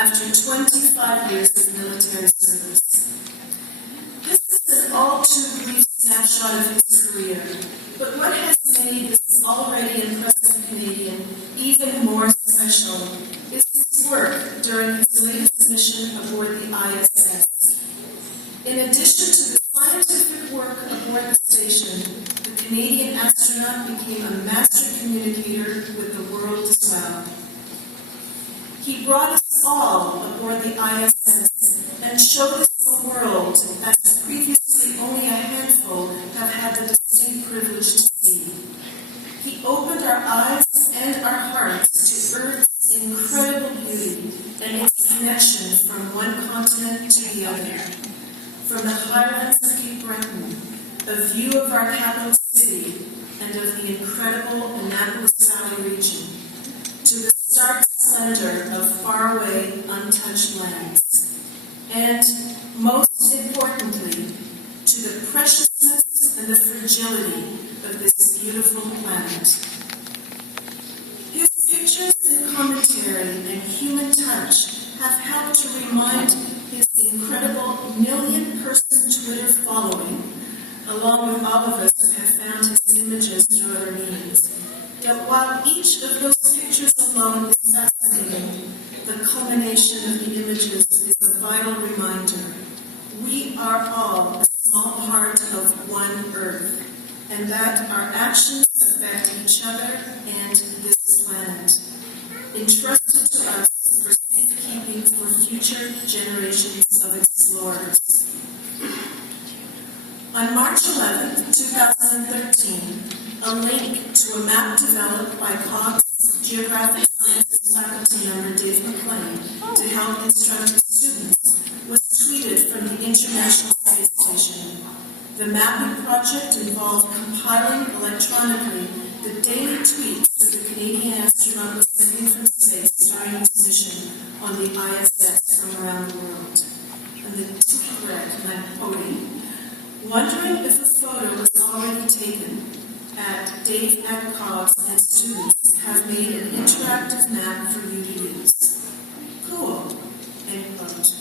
after 25 years of military service. This is an all-too-brief snapshot of his career, but what has made this already impressive Canadian even more special is his work during his latest mission aboard the ISS. In addition to the scientific work aboard the station, the Canadian astronaut became a master communicator with the world as well. He brought us all aboard the ISS and showed us a world that previously only a handful have had the distinct privilege to see. He opened our eyes and our hearts to Earth's incredible beauty and its connection from one continent to the other. From the highlands of Cape Breton, a view of our capital city and of the incredible Annapolis Valley region, to the stark splendor of faraway, untouched lands, and, most importantly, to the preciousness and the fragility of this beautiful planet. His pictures and commentary and human touch have helped to remind his incredible million-person Twitter following, along with all of us who have found his images through other means, that while each of those pictures alone is fascinating, the culmination of the images is a vital reminder. We are all a small part of one Earth, and that our actions affect each other and this planet, entrusted to us for safekeeping for future generations of explorers. On March 11, 2013, a link to a map developed by COGS Geographic Sciences faculty member Dave McLean to help instruct his students was tweeted from the International Space Station. The mapping project involved compiling electronically the daily tweets that the Canadian astronaut was sending from space during his mission on the ISS from around the world. And the tweet read, and I'm quoting, "Wondering if a photo was already taken, at Dave at COGS and students have made an interactive map for you to use. Cool." End quote.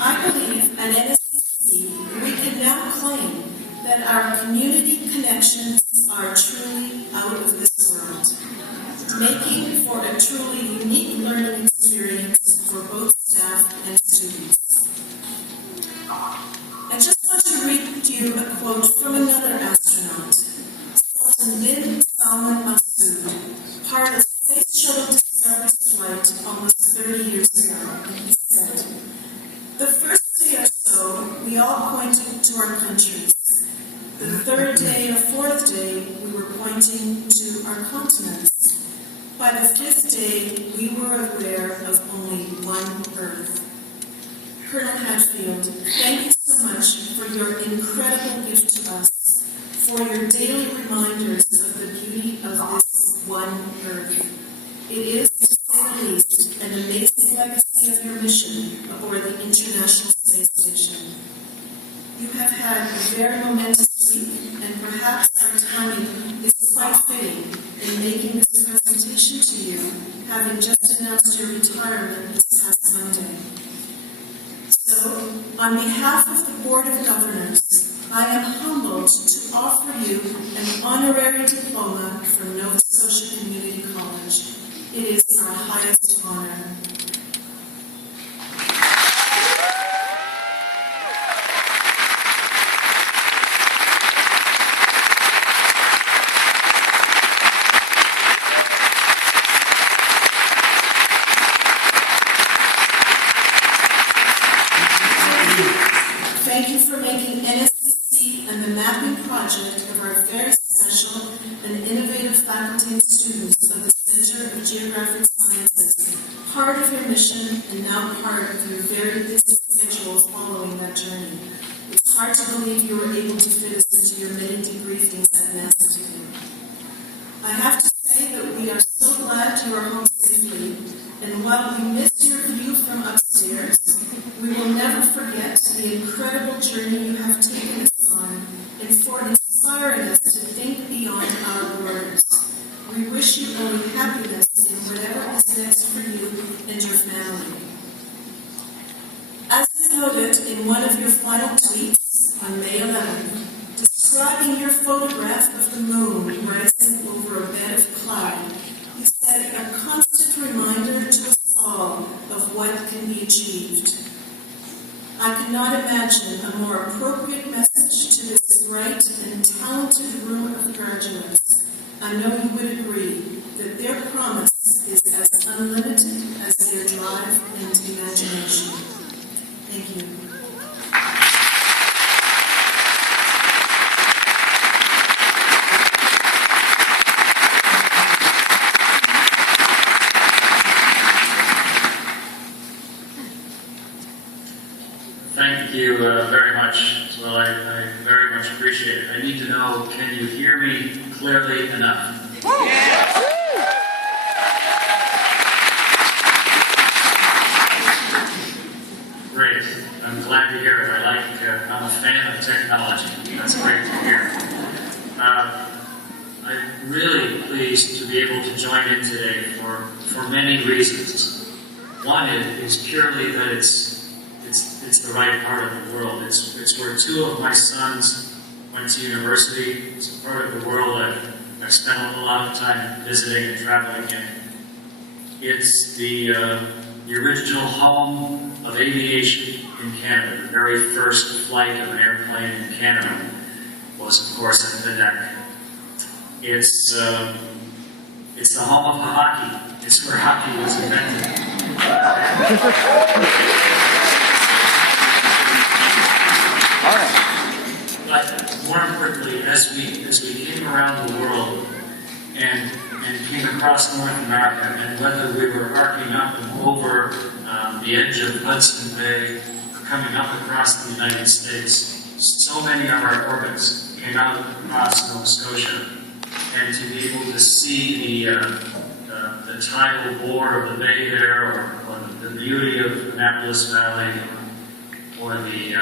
I believe at NSCC we can now claim that our community connections are truly out of this world, making for a truly unique learning experience for both staff and students. I just want to read you a quote from another astronaut, Sultan bin Salman Masood, part of Space Shuttle Discovery's flight almost 30 years ago, and he said, "The first day or so, we all pointed to our countries. The third day or fourth day, we were pointing to our continents. By the fifth day, we were aware of only one Earth." Colonel Hadfield, thank you so much for your incredible gift to us, for your daily reminders of the beauty of this one Earth. It is, to say the least, an amazing legacy of your mission aboard the International Space Station. You have had a very momentous week, and perhaps our timing is quite fitting in making this presentation to you, having just announced your retirement this past Monday. So, on behalf of the Board of Governors, I am humbled to offer you an honorary diploma from Nova Scotia Community College. It is our highest honor. Thank you for making NSCC and the mapping project of our very special and innovative faculty and students of the Centre of Geographic Sciences part of your mission and now part of your very busy schedule following that journey. It's hard to believe you were able to fit us into your many debriefings at NASA today. I have to say that we are so glad you are home safely, and while we miss your view from upstairs, we will never forget the incredible journey you have taken us on and for inspiring us to think beyond our words. We wish you only happiness in whatever is is next for you and your family. As you noted in one of your final tweets on May 11th, describing your photograph of the moon rising over a bed of cloud, you said a constant reminder to us all of what can be achieved. I could not imagine a more appropriate message to this bright and talented room of graduates. I know you would agree that their promise is as unlimited as their drive and imagination. Thank you. Thank you very much. Well, I very much appreciate it. I need to know, can you hear me clearly enough? Great. I'm glad to hear it. I'm a fan of technology. That's great to hear. I'm really pleased to be able to join in today for many reasons. One is purely that it's the right part of the world. It's where two of my sons went to university. It's a part of the world I've spent a lot of time visiting and traveling in. It's the original home of aviation in Canada. The very first flight of an airplane in Canada was, of course, in Quebec. It's the home of hockey. It's where hockey was invented. But more importantly, as we came around the world and came across North America, and whether we were arcing up and over the edge of Hudson Bay or coming up across the United States, so many of our orbits came out across Nova Scotia, and to be able to see the tidal bore of the bay there, or the beauty of the Annapolis Valley, or the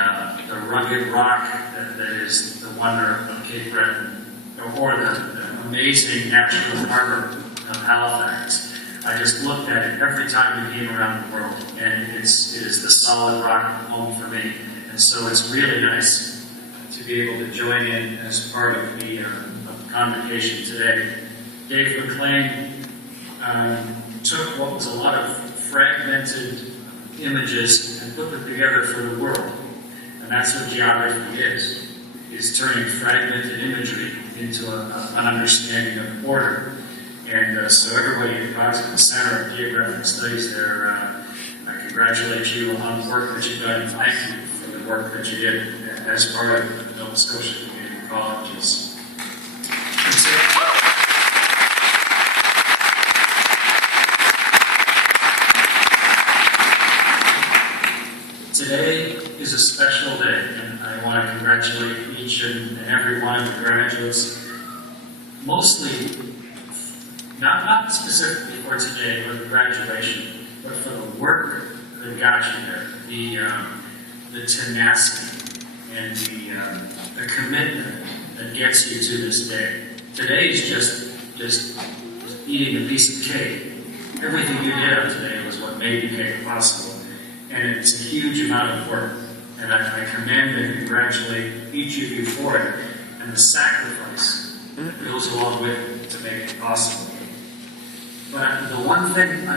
rugged rock that is the wonder of Cape Breton, or the amazing natural harbor of Halifax. I just looked at it every time we came around the world, and it is the solid rock home for me. And so it's really nice to be able to join in as part of the convocation today. Dave McLean took what was a lot of fragmented images and put them together for the world. And that's what geography is turning fragmented imagery into an understanding of order. And so everybody at the Centre of Geographic Studies there, I congratulate you on the work that you've done. Thank you for the work that you did as part of the Nova Scotia Community Colleges. Today is a special day, and I want to congratulate each and every one of the graduates, mostly, not specifically for today or the graduation, but for the work that got you there, the tenacity and the commitment that gets you to this day. Today is just eating a piece of cake. Everything you did up today was what made the cake possible. And it's a huge amount of work. And I commend and congratulate each of you for it, and the sacrifice that goes along with it to make it possible. But the one thing, I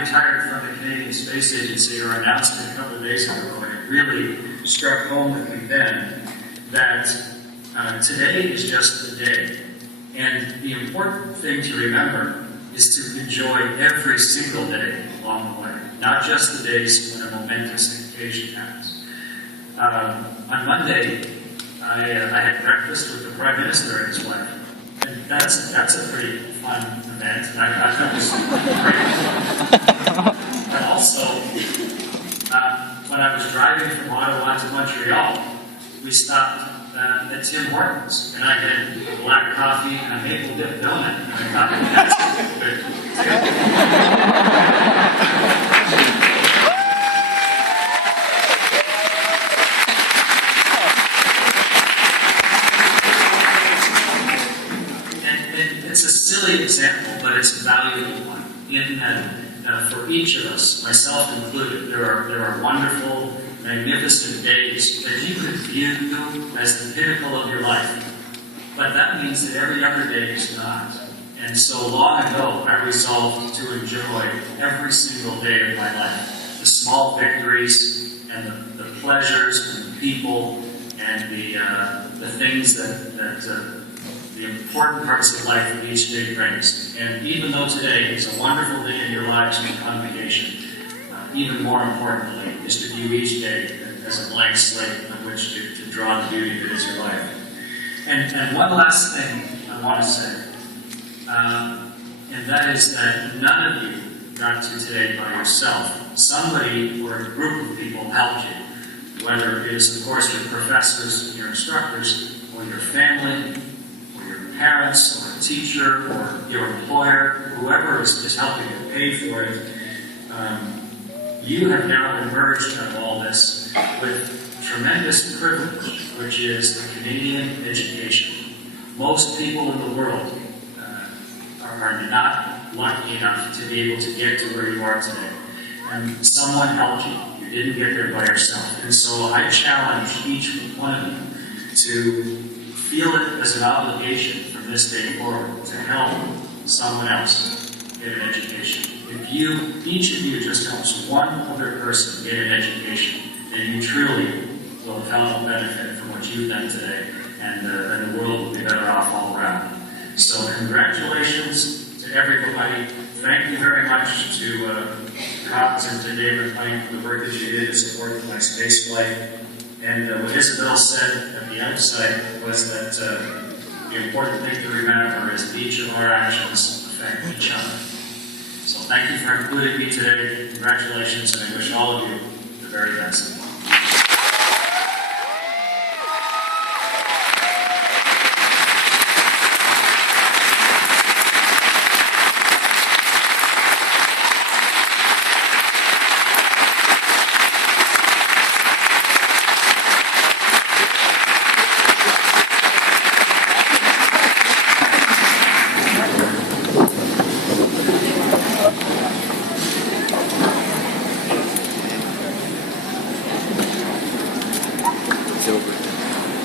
retired from the Canadian Space Agency, or announced it a couple of days ago, and it really struck home with me then that today is just a day. And the important thing to remember is to enjoy every single day along the way, not just the days when a momentous occasion happens. On Monday, I had breakfast with the Prime Minister and his wife, and that's a pretty fun event. I thought it was great. But also, when I was driving from Ottawa to Montreal, we stopped at Tim Hortons, and I had black coffee and a maple dip donut, and I thought that's good. And it's a silly example, but it's a valuable one. in that for each of us, myself included, there are wonderful, magnificent days that you could view as the pinnacle of your life. But that means that every other day is not. And so long ago, I resolved to enjoy every single day of my life. The small victories and the pleasures and the people and the things that the important parts of life that each day brings. And even though today is a wonderful day in your lives in the congregation, even more importantly is to view each day as a blank slate on which to draw the beauty that is your life. And one last thing I want to say, and that is that none of you got to today by yourself. Somebody or a group of people helped you, whether it is, of course, your professors, your instructors, or your family, or your parents, or a teacher, or your employer, whoever is helping to pay for it. You have now emerged out of all this with tremendous privilege, which is the Canadian education. Most people in the world are not lucky enough to be able to get to where you are today. And someone helped you. You didn't get there by yourself. And so I challenge each one of you to feel it as an obligation from this day forward to help someone else get an education. If each of you just helps one other person get an education, then you truly will have helped benefit from what you've done today, and the world will be better off all around. So congratulations to everybody. Thank you very much to COGS and to David Pine for the work that you did to support my space flight. And what Isabel said at the outside was that the important thing to remember is each of our actions affect each other. So thank you for including me today. Congratulations, and I wish all of you the very best.